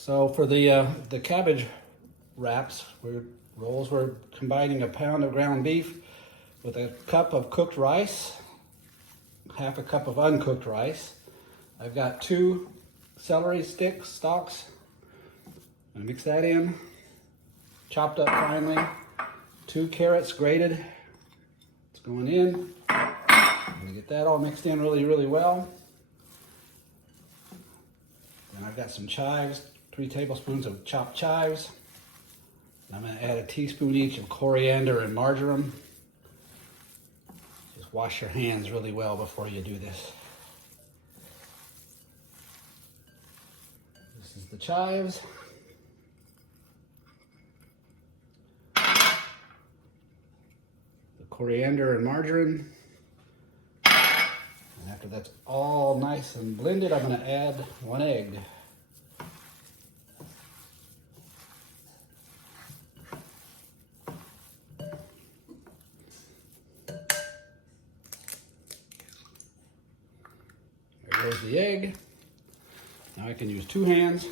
So for the cabbage wraps, rolls, we're combining a pound of ground beef with a cup of cooked rice, half a cup of uncooked rice. I've got 2 celery stalks. I'm gonna mix that in, chopped up finely. 2 carrots grated. It's going in. I'm gonna get that all mixed in really, really well. And I've got some chives, 3 tablespoons of chopped chives. I'm gonna add a teaspoon each of coriander and marjoram. Just wash your hands really well before you do this. This is the chives. The coriander and marjoram. And after that's all nice and blended, I'm gonna add 1 egg. There goes the egg. Now I can use 2 hands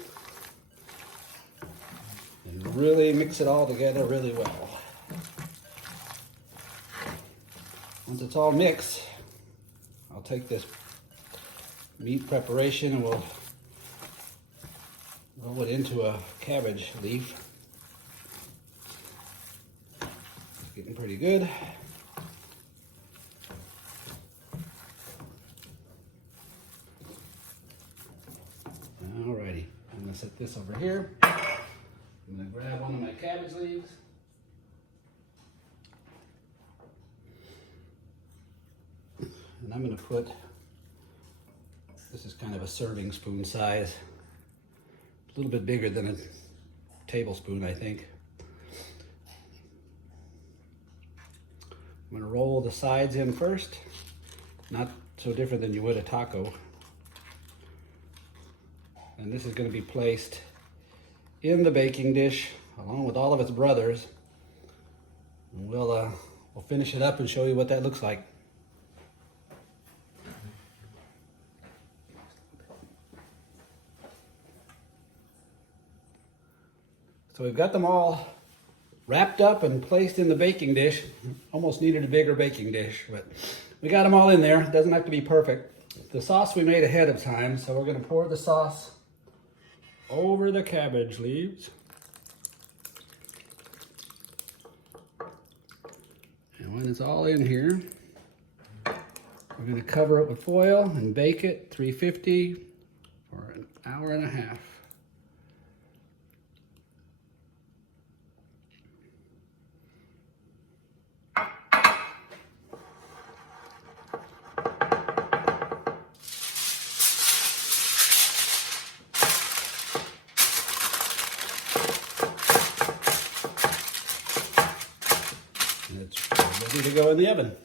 and really mix it all together really well. Once it's all mixed, I'll take this meat preparation and we'll roll it into a cabbage leaf. It's getting pretty good. Alrighty, I'm gonna set this over here. I'm gonna grab one of my cabbage leaves. And I'm gonna put, this is kind of a serving spoon size, a little bit bigger than a tablespoon, I think. I'm gonna roll the sides in first, not so different than you would a taco. And this is going to be placed in the baking dish along with all of its brothers. And we'll finish it up and show you what that looks like. So we've got them all wrapped up and placed in the baking dish. Almost needed a bigger baking dish, but we got them all in there. It doesn't have to be perfect. The sauce we made ahead of time, so we're going to pour the sauce over the cabbage leaves. And when it's all in here, we're going to cover it with foil and bake it 350 for an hour and a half. It's ready to go in the oven.